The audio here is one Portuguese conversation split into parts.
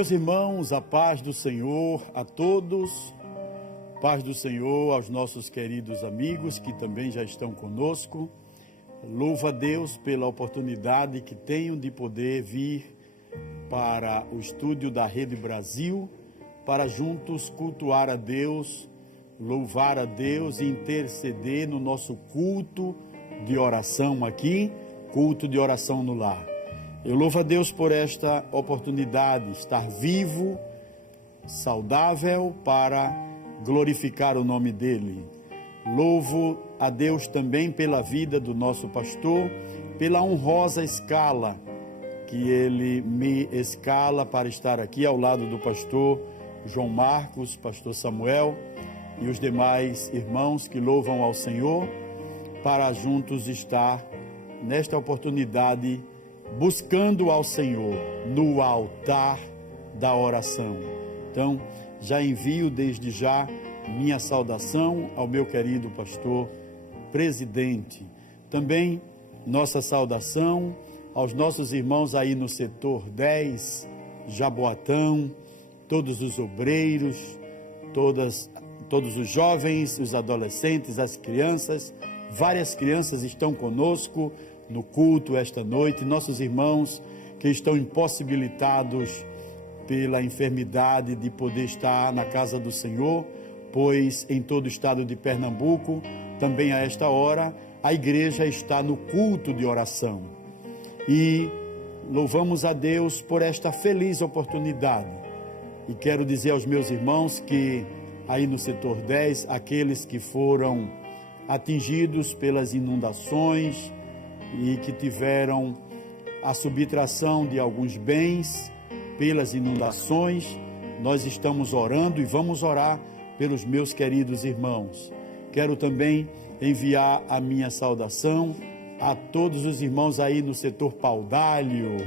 Meus irmãos, a paz do Senhor a todos, paz do Senhor aos nossos queridos amigos que também já estão conosco. Louvo a Deus pela oportunidade que tenho de poder vir para o estúdio da Rede Brasil, para juntos cultuar a Deus, louvar a Deus e interceder no nosso culto de oração aqui, culto de oração no lar. Eu louvo a Deus por esta oportunidade, estar vivo, saudável para glorificar o nome dEle. Louvo a Deus também pela vida do nosso pastor, pela honrosa escala que Ele me escala para estar aqui ao lado do pastor João Marcos, pastor Samuel e os demais irmãos que louvam ao Senhor, para juntos estar nesta oportunidade buscando ao Senhor no altar da oração. Então, já envio desde já minha saudação ao meu querido pastor presidente. Também nossa saudação aos nossos irmãos aí no setor 10, Jaboatão, todos os obreiros, todos os jovens, os adolescentes, as crianças. Várias crianças estão conosco no culto esta noite, nossos irmãos que estão impossibilitados pela enfermidade de poder estar na casa do Senhor, pois em todo o estado de Pernambuco, também a esta hora, a igreja está no culto de oração. E louvamos a Deus por esta feliz oportunidade. E quero dizer aos meus irmãos que aí no setor 10, aqueles que foram atingidos pelas inundações e que tiveram a subtração de alguns bens pelas inundações, nós estamos orando e vamos orar pelos meus queridos irmãos. Quero também enviar a minha saudação a todos os irmãos aí no setor Paudalho,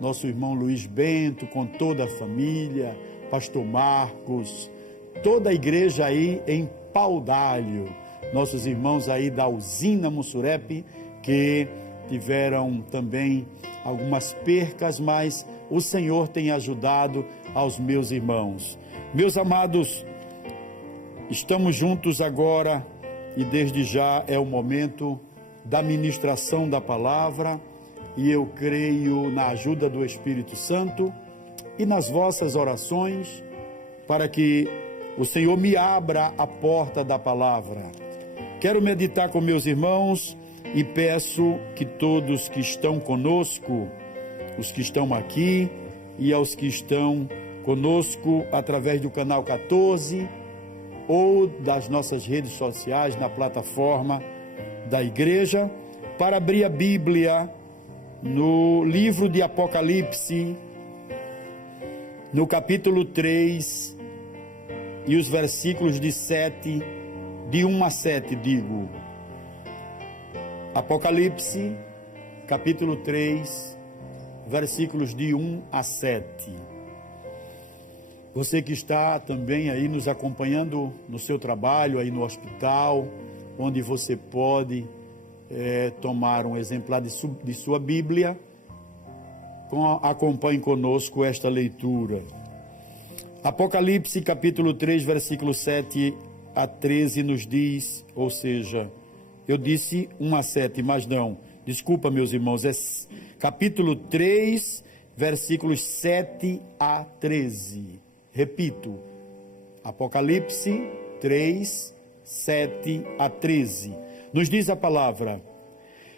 nosso irmão Luiz Bento, com toda a família, pastor Marcos, toda a igreja aí em Paudalho, nossos irmãos aí da usina Mussurepe, que tiveram também algumas percas, mas o Senhor tem ajudado aos meus irmãos. Meus amados, estamos juntos agora e desde já é o momento da ministração da palavra e eu creio na ajuda do Espírito Santo e nas vossas orações para que o Senhor me abra a porta da palavra. Quero meditar com meus irmãos e peço que todos que estão conosco, os que estão aqui e aos que estão conosco através do canal 14 ou das nossas redes sociais na plataforma da igreja, para abrir a Bíblia no livro de Apocalipse, no capítulo 3 e os versículos de 1 a 7, digo. Apocalipse, capítulo 3, versículos de 1 a 7. Você que está também aí nos acompanhando no seu trabalho, aí no hospital, onde você pode tomar um exemplar de sua Bíblia, acompanhe conosco esta leitura. Apocalipse, capítulo 3, versículos 7 a 13 nos diz, ou seja, eu disse 1 a 7, mas não, desculpa meus irmãos, é capítulo 3, versículos 7 a 13. Repito, Apocalipse 3, 7 a 13. Nos diz a palavra: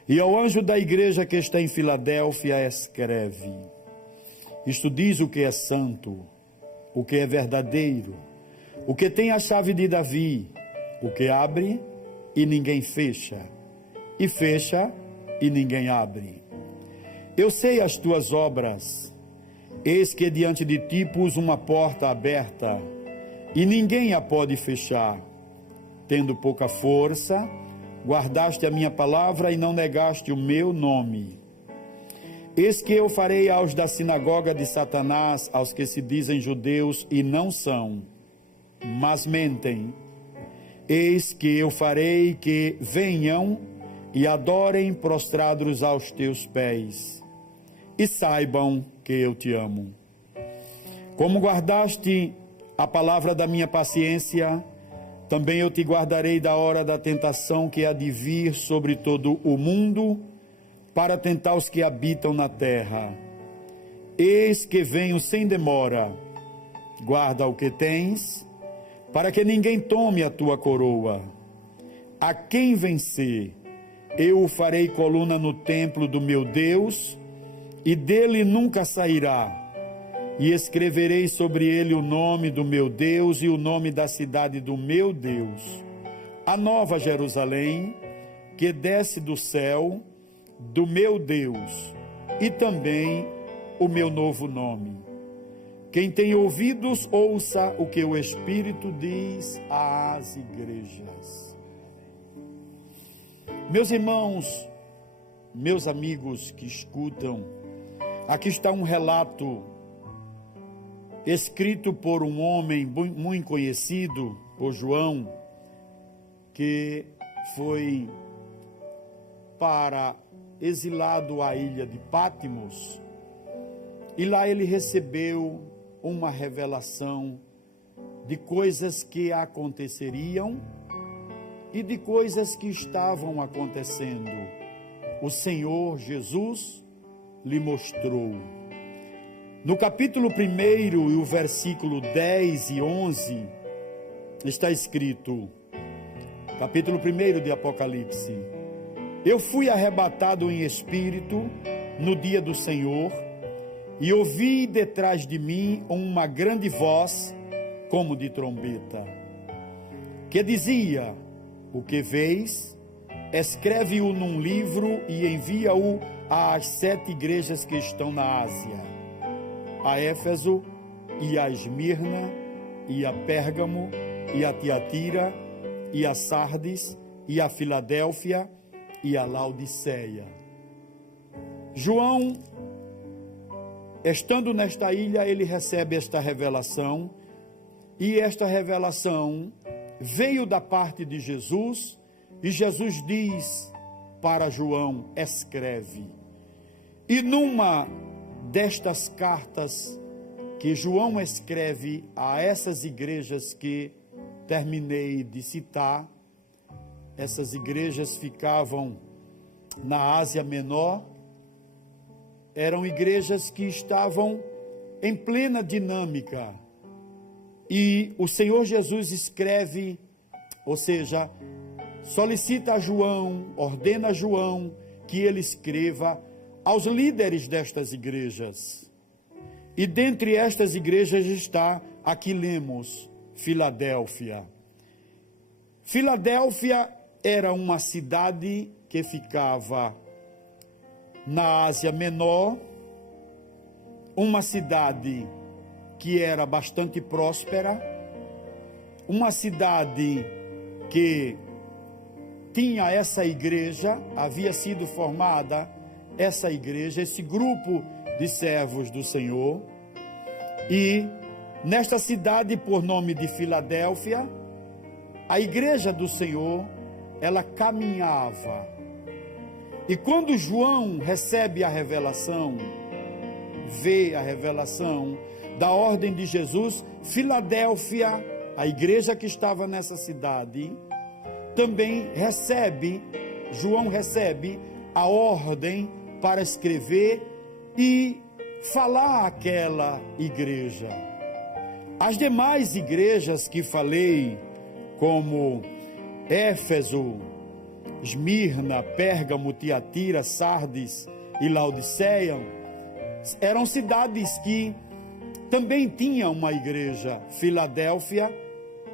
e ao anjo da igreja que está em Filadélfia escreve: isto diz o que é santo, o que é verdadeiro, o que tem a chave de Davi, o que abre e ninguém fecha, e fecha e ninguém abre. Eu sei as tuas obras, eis que diante de ti pus uma porta aberta, e ninguém a pode fechar. Tendo pouca força, guardaste a minha palavra e não negaste o meu nome. Eis que eu farei aos da sinagoga de Satanás, aos que se dizem judeus e não são, mas mentem. Eis que eu farei que venham e adorem prostrados aos teus pés, e saibam que eu te amo. Como guardaste a palavra da minha paciência, também eu te guardarei da hora da tentação que há de vir sobre todo o mundo, para tentar os que habitam na terra. Eis que venho sem demora. Guarda o que tens, para que ninguém tome a tua coroa. A quem vencer, eu o farei coluna no templo do meu Deus, e dele nunca sairá. E escreverei sobre ele o nome do meu Deus e o nome da cidade do meu Deus, a nova Jerusalém, que desce do céu, do meu Deus, e também o meu novo nome. Quem tem ouvidos, ouça o que o Espírito diz às igrejas. Meus irmãos, meus amigos que escutam, aqui está um relato escrito por um homem muito conhecido, por João, que foi exilado à ilha de Patmos, e lá ele recebeu uma revelação de coisas que aconteceriam e de coisas que estavam acontecendo. O Senhor Jesus lhe mostrou. No capítulo 1 e o versículo 10 e 11, está escrito, capítulo 1 de Apocalipse: Eu fui arrebatado em espírito no dia do Senhor, e ouvi detrás de mim uma grande voz, como de trombeta, que dizia: O que vês, escreve-o num livro e envia-o às 7 igrejas que estão na Ásia, a Éfeso, e a Esmirna, e a Pérgamo, e a Tiatira, e a Sardes, e a Filadélfia, e a Laodiceia. João, estando nesta ilha, ele recebe esta revelação, e esta revelação veio da parte de Jesus, e Jesus diz para João: escreve. E numa destas cartas que João escreve a essas igrejas que terminei de citar, essas igrejas ficavam na Ásia Menor, eram igrejas que estavam em plena dinâmica, e o Senhor Jesus escreve, ou seja, solicita a João, ordena a João que ele escreva aos líderes destas igrejas. E dentre estas igrejas está, aqui lemos, Filadélfia. Filadélfia era uma cidade que ficava na Ásia Menor, uma cidade que era bastante próspera, uma cidade que tinha essa igreja, havia sido formada essa igreja, esse grupo de servos do Senhor, e nesta cidade, por nome de Filadélfia, a igreja do Senhor, ela caminhava. E quando João recebe a revelação, vê a revelação da ordem de Jesus, Filadélfia, a igreja que estava nessa cidade, também recebe, João recebe a ordem para escrever e falar àquela igreja. As demais igrejas que falei, como Éfeso, Esmirna, Pérgamo, Tiatira, Sardes e Laodiceia, eram cidades que também tinham uma igreja. Filadélfia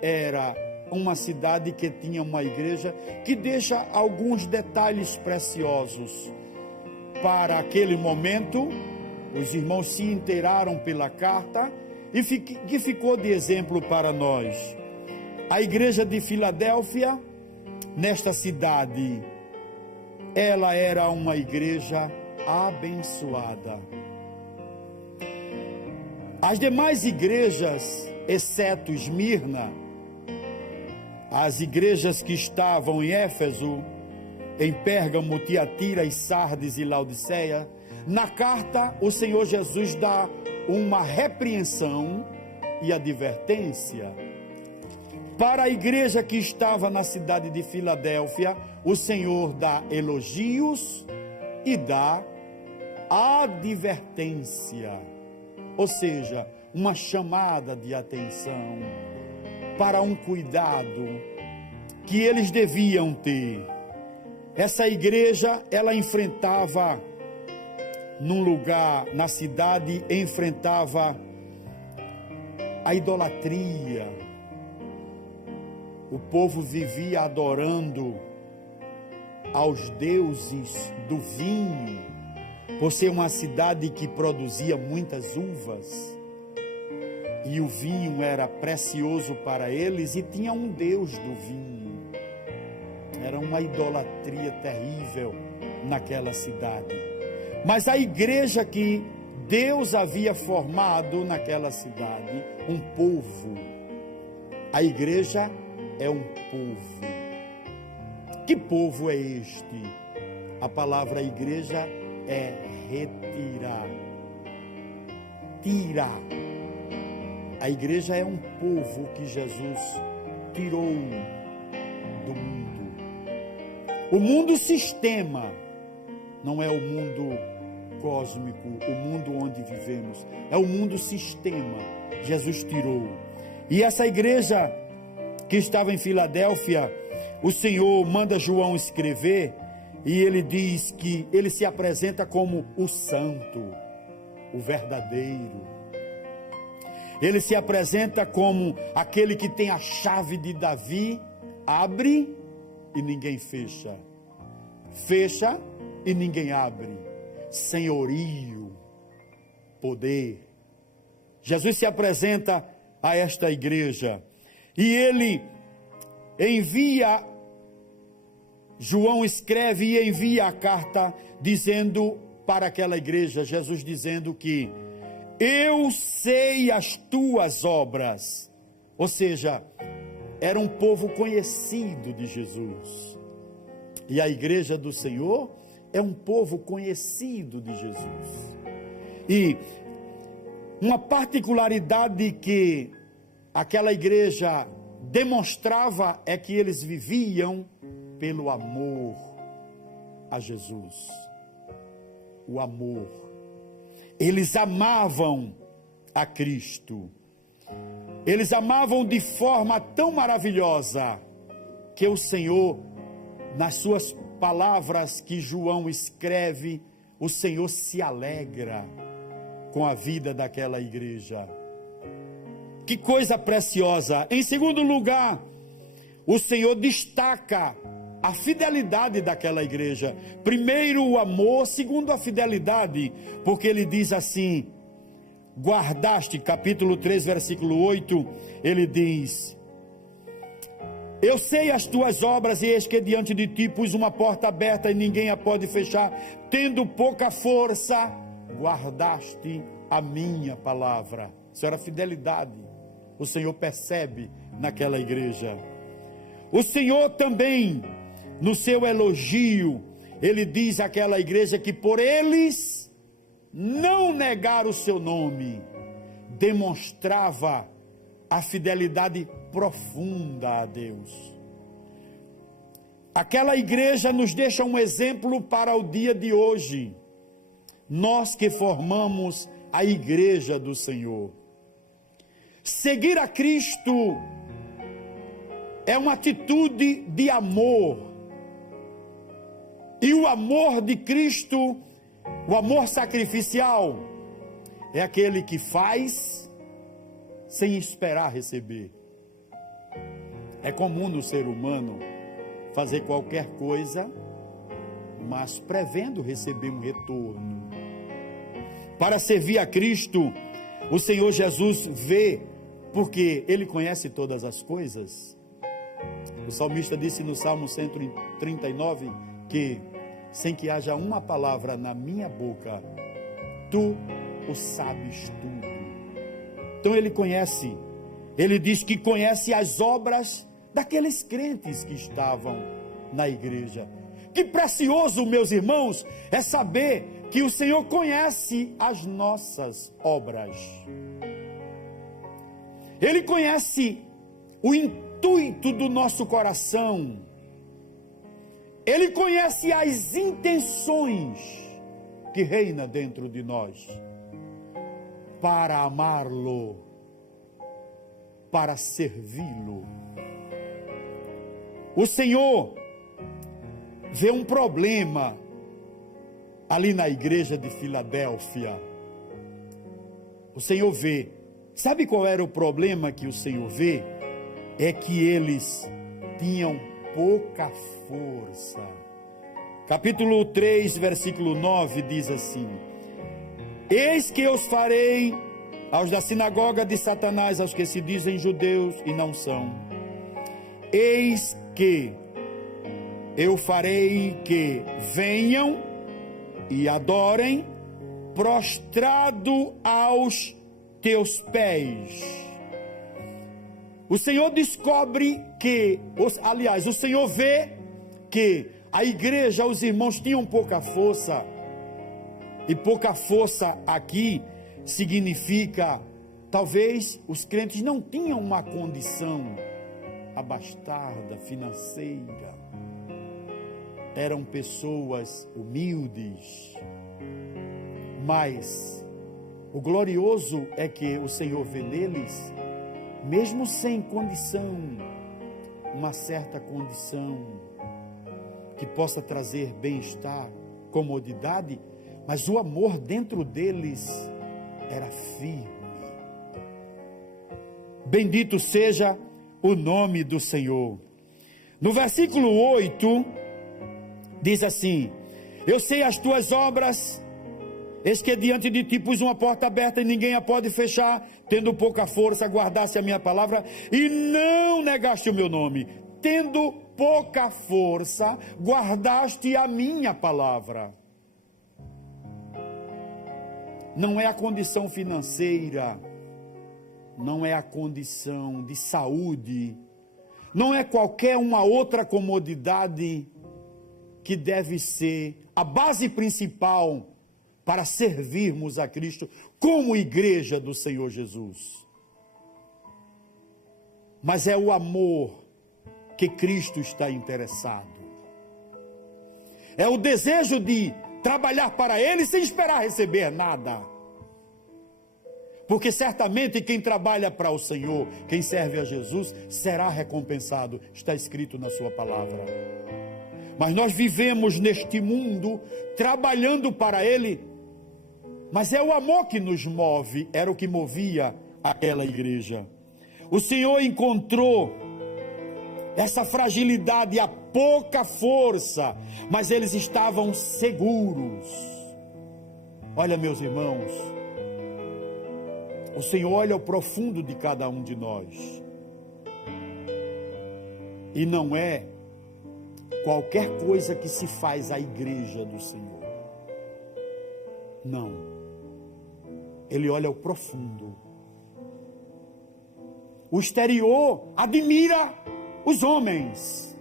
era uma cidade que tinha uma igreja, que deixa alguns detalhes preciosos. Para aquele momento, os irmãos se inteiraram pela carta e que ficou de exemplo para nós. A igreja de Filadélfia, nesta cidade, ela era uma igreja abençoada. As demais igrejas, exceto Esmirna, as igrejas que estavam em Éfeso, em Pérgamo, Tiatira, e Sardes e Laodiceia, na carta o Senhor Jesus dá uma repreensão e advertência. Para a igreja que estava na cidade de Filadélfia, o Senhor dá elogios e dá advertência, ou seja, uma chamada de atenção para um cuidado que eles deviam ter. Essa igreja, ela enfrentava, num lugar, na cidade, enfrentava a idolatria. O povo vivia adorando aos deuses do vinho, por ser uma cidade que produzia muitas uvas, e o vinho era precioso para eles, e tinha um deus do vinho. Era uma idolatria terrível naquela cidade. Mas a igreja que Deus havia formado naquela cidade, um povo. A igreja é um povo. Que povo é este? A palavra igreja é retirar. Tirar. A igreja é um povo que Jesus tirou do mundo. O mundo sistema não é o mundo cósmico, o mundo onde vivemos. É o mundo sistema. Jesus tirou. E essa igreja que estava em Filadélfia, o Senhor manda João escrever, e ele diz que ele se apresenta como o santo, o verdadeiro. Ele se apresenta como aquele que tem a chave de Davi, abre e ninguém fecha, fecha e ninguém abre. Senhorio, poder. Jesus se apresenta a esta igreja e ele envia, João escreve e envia a carta dizendo para aquela igreja, Jesus dizendo que eu sei as tuas obras, ou seja, era um povo conhecido de Jesus, e a igreja do Senhor é um povo conhecido de Jesus. E uma particularidade que aquela igreja demonstrava é que eles viviam pelo amor a Jesus. O amor. Eles amavam a Cristo. Eles amavam de forma tão maravilhosa que o Senhor, nas suas palavras que João escreve, o Senhor se alegra com a vida daquela igreja. Que coisa preciosa. Em segundo lugar, o Senhor destaca a fidelidade daquela igreja. Primeiro o amor, segundo a fidelidade, porque ele diz assim, guardaste, capítulo 3, versículo 8, ele diz, eu sei as tuas obras, e eis que diante de ti pus uma porta aberta e ninguém a pode fechar, tendo pouca força, guardaste a minha palavra. Isso era fidelidade. O Senhor percebe naquela igreja. O Senhor também, no seu elogio, ele diz àquela igreja que por eles não negar o seu nome, demonstrava a fidelidade profunda a Deus. Aquela igreja nos deixa um exemplo para o dia de hoje. Nós que formamos a igreja do Senhor. Seguir a Cristo é uma atitude de amor. E o amor de Cristo, o amor sacrificial, é aquele que faz sem esperar receber. É comum no ser humano fazer qualquer coisa, mas prevendo receber um retorno. Para servir a Cristo, o Senhor Jesus vê, porque Ele conhece todas as coisas. O salmista disse no Salmo 139 que, sem que haja uma palavra na minha boca, Tu o sabes tudo. Então Ele conhece, Ele diz que conhece as obras daqueles crentes que estavam na igreja. Que precioso, meus irmãos, é saber que o Senhor conhece as nossas obras. Ele conhece o intuito do nosso coração. Ele conhece as intenções que reina dentro de nós para amá-lo, para servi-lo. O Senhor vê um problema ali na igreja de Filadélfia. O Senhor vê. Sabe qual era o problema que o Senhor vê? É que eles tinham pouca força. Capítulo 3, versículo 9 diz assim: eis que os farei aos da sinagoga de Satanás, aos que se dizem judeus e não são. Eis que eu farei que venham e adorem prostrado aos teus pés. O Senhor descobre que, o Senhor vê que a igreja, os irmãos tinham pouca força. E pouca força aqui significa, talvez os crentes não tinham uma condição abastada, financeira. Eram pessoas humildes. Mas o glorioso é que o Senhor vê neles, mesmo sem condição, uma certa condição que possa trazer bem-estar, comodidade, mas o amor dentro deles era firme. Bendito seja o nome do Senhor. No versículo 8, diz assim: eu sei as tuas obras, eis que diante de ti pus uma porta aberta e ninguém a pode fechar, tendo pouca força, guardaste a minha palavra e não negaste o meu nome. Tendo pouca força, guardaste a minha palavra. Não é a condição financeira, não é a condição de saúde, não é qualquer uma outra comodidade que deve ser a base principal para servirmos a Cristo como igreja do Senhor Jesus. Mas é o amor que Cristo está interessado. É o desejo de trabalhar para Ele sem esperar receber nada. Porque certamente quem trabalha para o Senhor, quem serve a Jesus, será recompensado. Está escrito na sua palavra. Mas nós vivemos neste mundo trabalhando para Ele, mas é o amor que nos move, era o que movia aquela igreja. O Senhor encontrou essa fragilidade, a pouca força, mas eles estavam seguros. Olha, meus irmãos, o Senhor olha o profundo de cada um de nós, e não é qualquer coisa que se faz à igreja do Senhor. Não. Ele olha o profundo. O exterior admira os homens.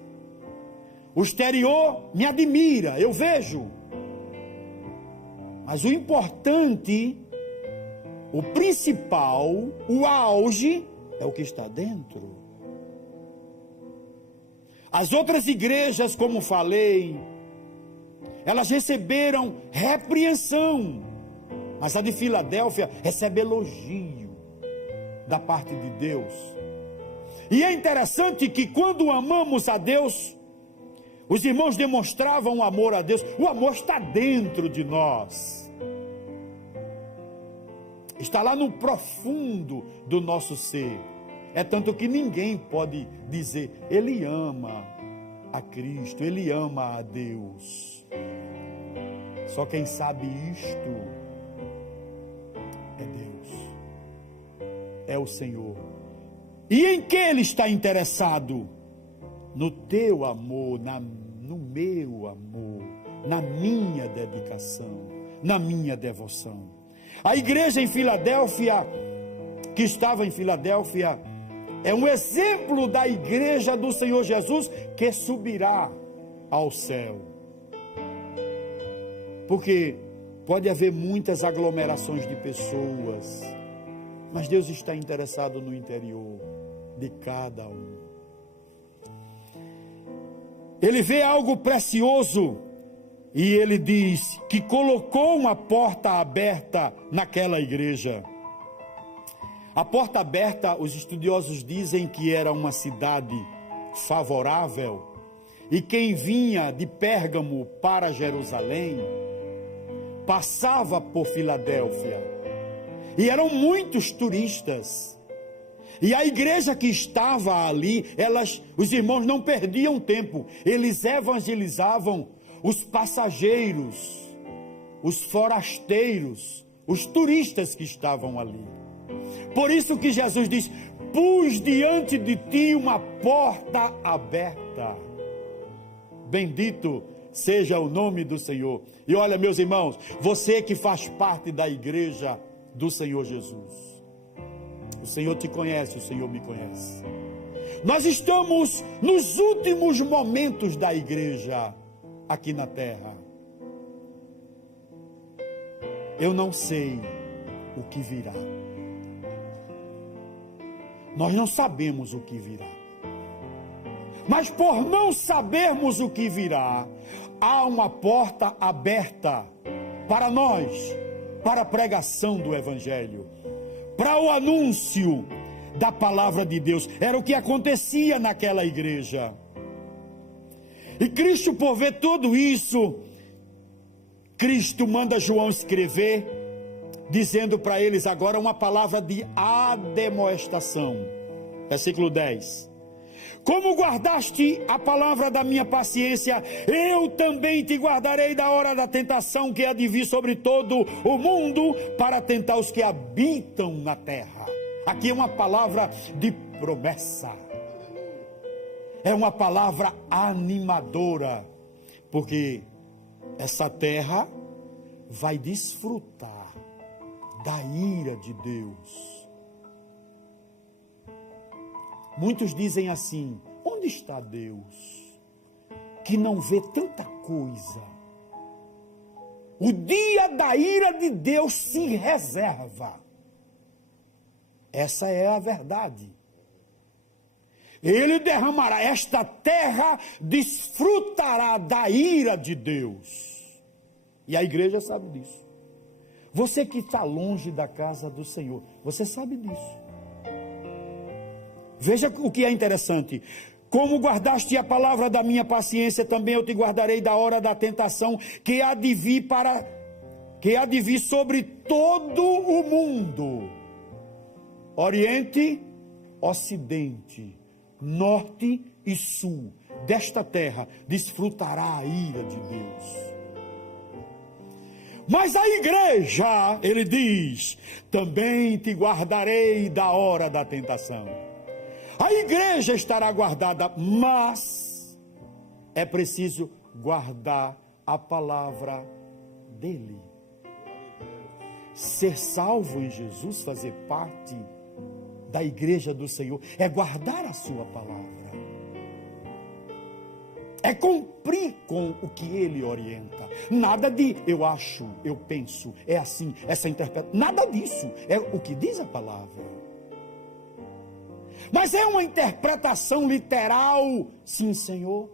O exterior me admira, eu vejo. Mas o importante, o principal, o auge, é o que está dentro. As outras igrejas, como falei, elas receberam repreensão, mas a de Filadélfia recebe elogio da parte de Deus. E é interessante que quando amamos a Deus, os irmãos demonstravam amor a Deus. O amor está dentro de nós, está lá no profundo do nosso ser. É tanto que ninguém pode dizer, ele ama a Cristo, ele ama a Deus. Só quem sabe isto é Deus, é o Senhor. E em que Ele está interessado? No teu amor, no meu amor, na minha dedicação, na minha devoção. A igreja em Filadélfia, que estava em Filadélfia, é um exemplo da igreja do Senhor Jesus que subirá ao céu. Por quê? Pode haver muitas aglomerações de pessoas, mas Deus está interessado no interior de cada um. Ele vê algo precioso e ele diz que colocou uma porta aberta naquela igreja. A porta aberta, os estudiosos dizem que era uma cidade favorável, e quem vinha de Pérgamo para Jerusalém passava por Filadélfia, e eram muitos turistas. E a igreja que estava ali, os irmãos não perdiam tempo, eles evangelizavam os passageiros, os forasteiros, os turistas que estavam ali. Por isso que Jesus diz: pus diante de ti uma porta aberta. Bendito seja o nome do Senhor. E olha, meus irmãos, você que faz parte da igreja do Senhor Jesus, o Senhor te conhece, o Senhor me conhece. Nós estamos nos últimos momentos da igreja aqui na terra. Eu não sei o que virá. Nós não sabemos o que virá. Mas por não sabermos o que virá, há uma porta aberta para nós, para a pregação do Evangelho, para o anúncio da palavra de Deus. Era o que acontecia naquela igreja. E Cristo, por ver tudo isso, Cristo manda João escrever, dizendo para eles agora uma palavra de admoestação. Versículo 10. Como guardaste a palavra da minha paciência, eu também te guardarei da hora da tentação que há de vir sobre todo o mundo, para tentar os que habitam na terra. Aqui é uma palavra de promessa. É uma palavra animadora, porque essa terra vai desfrutar da ira de Deus. Muitos dizem assim: onde está Deus, que não vê tanta coisa? O dia da ira de Deus se reserva. Essa é a verdade. Ele derramará, esta terra desfrutará da ira de Deus. E a igreja sabe disso. Você que está longe da casa do Senhor, você sabe disso. Veja o que é interessante. Como guardaste a palavra da minha paciência, também eu te guardarei da hora da tentação que há de vir sobre todo o mundo. Oriente, Ocidente, Norte e Sul desta terra desfrutará a ira de Deus. Mas a igreja, ele diz, também te guardarei da hora da tentação. A igreja estará guardada, mas é preciso guardar a palavra dele. Ser salvo em Jesus, fazer parte da igreja do Senhor, é guardar a sua palavra. É cumprir com o que ele orienta. Nada de eu acho, eu penso, é assim, essa interpretação. Nada disso. É o que diz a palavra. Mas é uma interpretação literal. Sim, Senhor.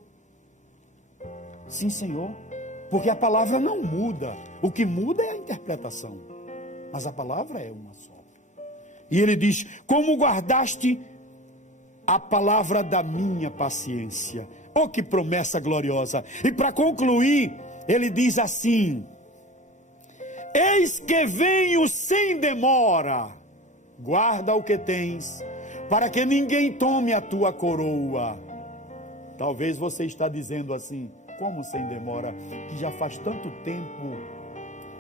Sim, Senhor. Porque a palavra não muda. O que muda é a interpretação. Mas a palavra é uma só. E ele diz: como guardaste a palavra da minha paciência. Oh, que promessa gloriosa. E para concluir, ele diz assim: eis que venho sem demora. Guarda o que tens, para que ninguém tome a tua coroa. Talvez você está dizendo assim: como sem demora? Que já faz tanto tempo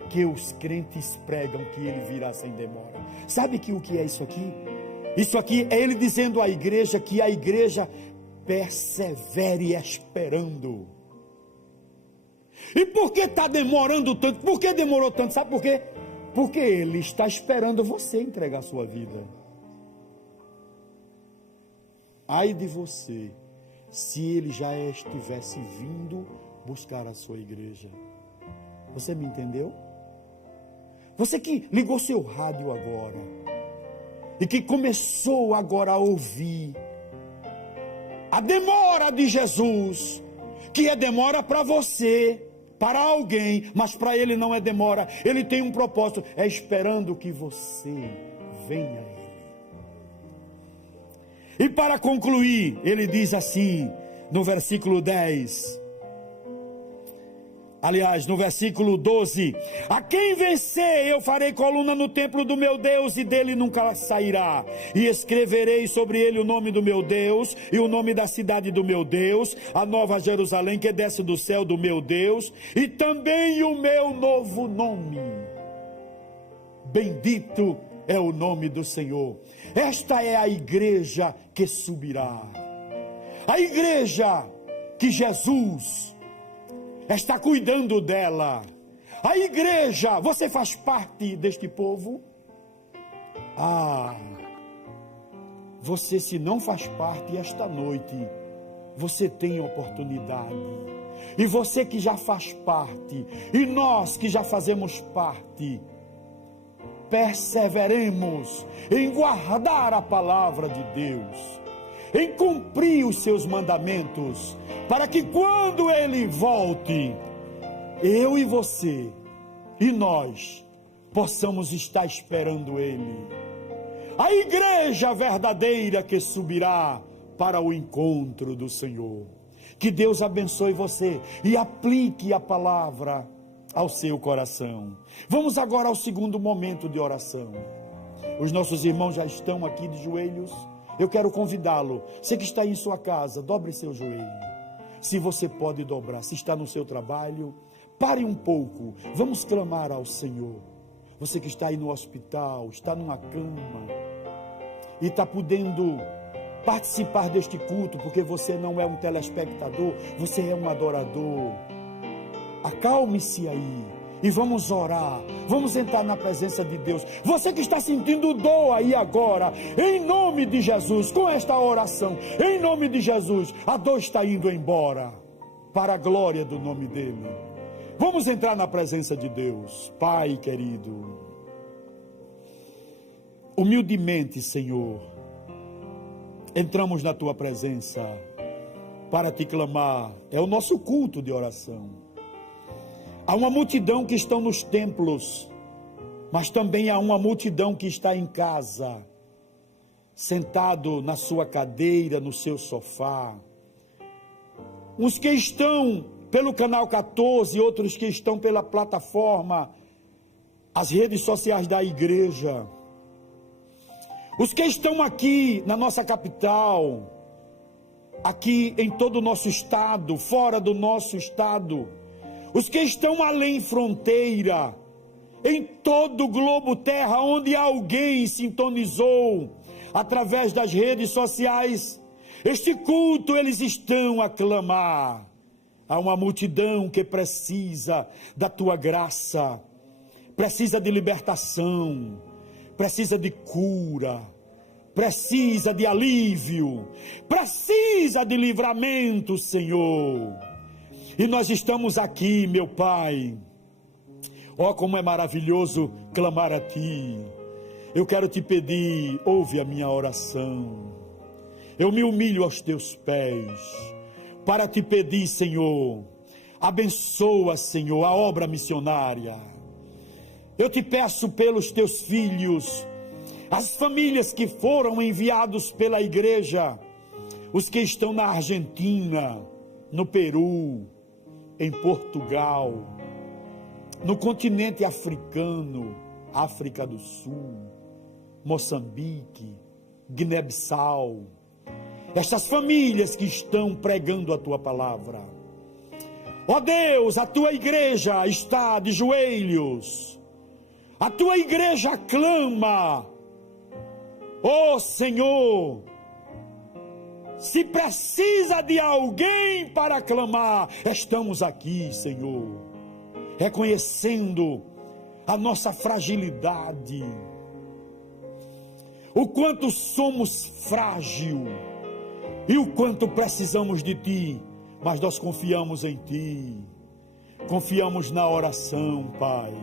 que os crentes pregam que ele virá sem demora. Sabe o que é isso aqui? Isso aqui é ele dizendo à igreja que a igreja persevere esperando. E por que está demorando tanto? Por que demorou tanto? Sabe por quê? Porque ele está esperando você entregar a sua vida. Ai de você, se ele já estivesse vindo buscar a sua igreja. Você me entendeu? Você que ligou seu rádio agora e que começou agora a ouvir a demora de Jesus, que é demora para você, para alguém, mas para ele não é demora. Ele tem um propósito, é esperando que você venha a ele. E para concluir, ele diz assim, no versículo 10, aliás, no versículo 12: a quem vencer, eu farei coluna no templo do meu Deus, e dele nunca sairá. E escreverei sobre ele o nome do meu Deus, e o nome da cidade do meu Deus, a nova Jerusalém que desce do céu do meu Deus, e também o meu novo nome. Bendito é o nome do Senhor. Esta é a igreja que subirá. A igreja que Jesus está cuidando dela. A igreja, você faz parte deste povo? Você, se não faz parte, esta noite você tem oportunidade. E você que já faz parte, e nós que já fazemos parte, perseveremos em guardar a palavra de Deus, em cumprir os seus mandamentos, para que quando ele volte, eu e você e nós possamos estar esperando ele. A igreja verdadeira que subirá para o encontro do Senhor. Que Deus abençoe você e aplique a palavra ao seu coração. Vamos agora ao segundo momento de oração. Os nossos irmãos já estão aqui de joelhos. Eu quero convidá-lo, você que está em sua casa, dobre seu joelho. Se você pode dobrar, se está no seu trabalho, pare um pouco, vamos clamar ao Senhor. Você que está aí no hospital, está numa cama e está podendo participar deste culto, porque você não é um telespectador, você é um adorador. Acalme-se aí e vamos orar, vamos entrar na presença de Deus. Você que está sentindo dor aí agora, em nome de Jesus, com esta oração, em nome de Jesus, a dor está indo embora, para a glória do nome dele. Vamos entrar na presença de Deus. Pai querido, humildemente, Senhor, entramos na tua presença para te clamar. É o nosso culto de oração. Há uma multidão que estão nos templos, mas também há uma multidão que está em casa, sentado na sua cadeira, no seu sofá. Uns que estão pelo canal 14, outros que estão pela plataforma, as redes sociais da igreja. Os que estão aqui na nossa capital, aqui em todo o nosso estado, fora do nosso estado. Os que estão além fronteira, em todo o globo terra, onde alguém sintonizou através das redes sociais, este culto eles estão a clamar. Há uma multidão que precisa da tua graça, precisa de libertação, precisa de cura, precisa de alívio, precisa de livramento, Senhor. E nós estamos aqui, meu Pai. Ó, como é maravilhoso clamar a Ti. Eu quero te pedir, ouve a minha oração. Eu me humilho aos Teus pés para te pedir, Senhor, abençoa, Senhor, a obra missionária. Eu te peço pelos Teus filhos, as famílias que foram enviados pela igreja, os que estão na Argentina, no Peru, em Portugal, no continente africano, África do Sul, Moçambique, Guiné-Bissau, estas famílias que estão pregando a tua palavra. Ó Deus, a tua igreja está de joelhos, a tua igreja clama. Ó Senhor, se precisa de alguém para clamar, estamos aqui, Senhor, reconhecendo a nossa fragilidade, o quanto somos frágil e o quanto precisamos de Ti, mas nós confiamos em Ti, confiamos na oração, Pai.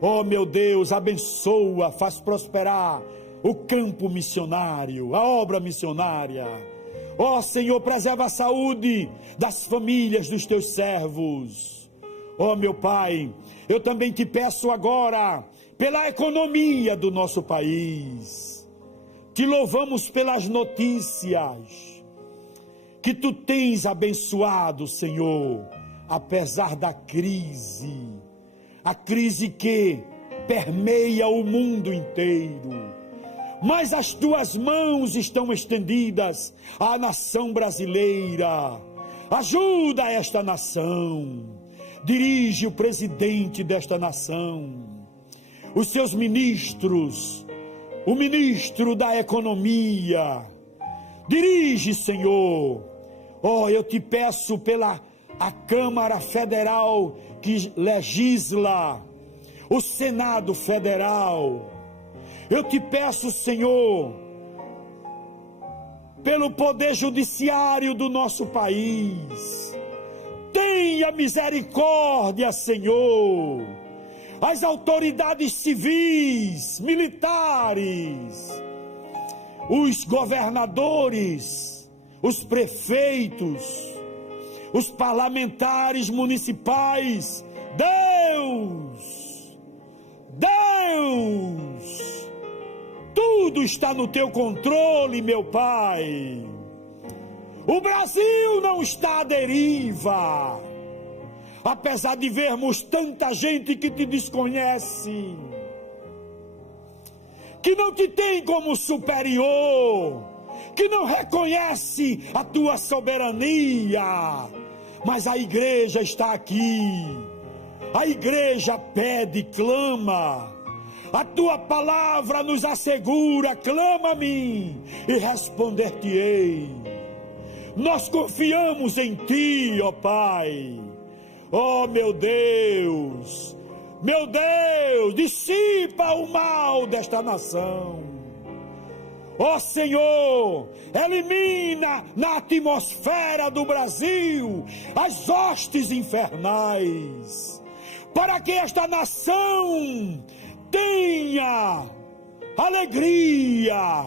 Ó meu Deus, abençoa, faz prosperar o campo missionário, a obra missionária. Ó Senhor, preserva a saúde das famílias dos teus servos. Ó meu Pai, eu também te peço agora pela economia do nosso país. Te louvamos pelas notícias que tu tens abençoado, Senhor, apesar da crise, a crise que permeia o mundo inteiro. Mas as tuas mãos estão estendidas à nação brasileira. Ajuda esta nação. Dirige o presidente desta nação, os seus ministros, o ministro da economia. Dirige, Senhor. Ó, eu te peço pela a Câmara Federal que legisla, o Senado Federal. Eu te peço, Senhor, pelo Poder Judiciário do nosso país. Tenha misericórdia, Senhor. As autoridades civis, militares, os governadores, os prefeitos, os parlamentares municipais. Deus, tudo está no teu controle, meu Pai. O Brasil não está à deriva, apesar de vermos tanta gente que te desconhece, que não te tem como superior, que não reconhece a tua soberania. Mas a igreja está aqui, a igreja pede, clama. A tua palavra nos assegura: clama a mim e responder-te-ei. Nós confiamos em ti, ó Pai. Ó meu Deus, dissipa o mal desta nação. Ó Senhor, elimina na atmosfera do Brasil as hostes infernais, para que esta nação tenha alegria,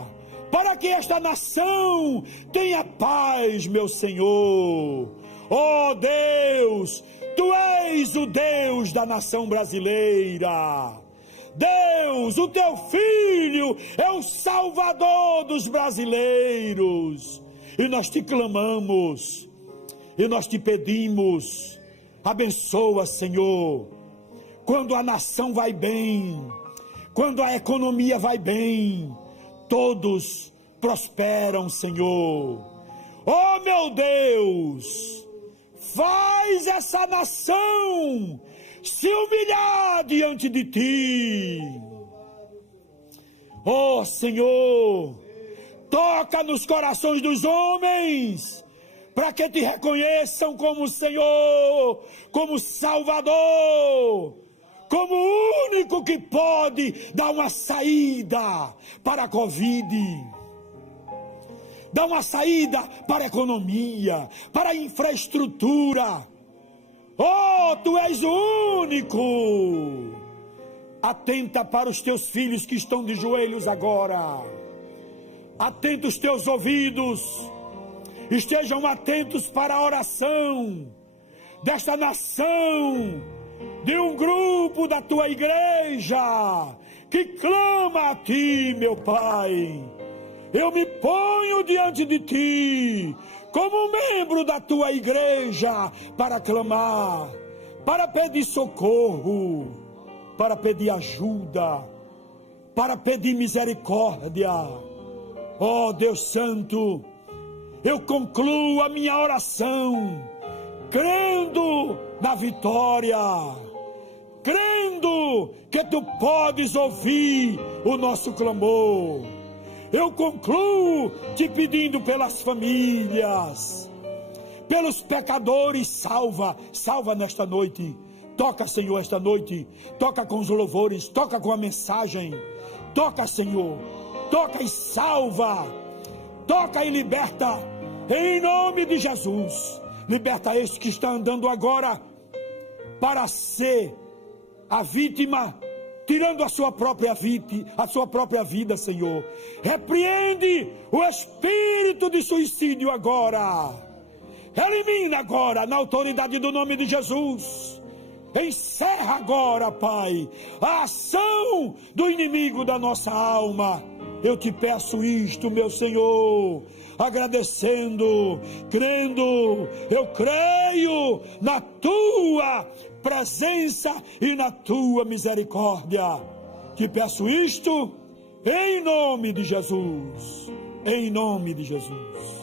para que esta nação tenha paz, meu Senhor. Ó Deus, tu és o Deus da nação brasileira. Deus, o teu Filho é o Salvador dos brasileiros. E nós te clamamos, e nós te pedimos, abençoa, Senhor. Quando a nação vai bem, quando a economia vai bem, todos prosperam, Senhor. Oh meu Deus, faz essa nação se humilhar diante de ti. Oh Senhor, toca nos corações dos homens, para que te reconheçam como Senhor, como Salvador, como o único que pode dar uma saída para a Covid, dar uma saída para a economia, para a infraestrutura. Oh, tu és o único. Atenta para os teus filhos que estão de joelhos agora. Atenta os teus ouvidos. Estejam atentos para a oração desta nação, de um grupo da tua igreja que clama a ti, meu Pai. Eu me ponho diante de ti como membro da tua igreja para clamar, para pedir socorro, para pedir ajuda, para pedir misericórdia. Ó Deus Santo, eu concluo a minha oração crendo na vitória, crendo que tu podes ouvir o nosso clamor. Eu concluo te pedindo pelas famílias, pelos pecadores. Salva nesta noite. Toca, Senhor, esta noite. Toca com os louvores, toca com a mensagem. Toca, Senhor, toca e salva. Toca e liberta, em nome de Jesus. Liberta este que está andando agora para ser a vítima tirando a sua própria vida, Senhor. Repreende o espírito de suicídio agora. Elimina agora, na autoridade do nome de Jesus. Encerra agora, Pai, a ação do inimigo da nossa alma. Eu te peço isto, meu Senhor, agradecendo, crendo. Eu creio na tua presença e na tua misericórdia. Te peço isto em nome de Jesus. Em nome de Jesus.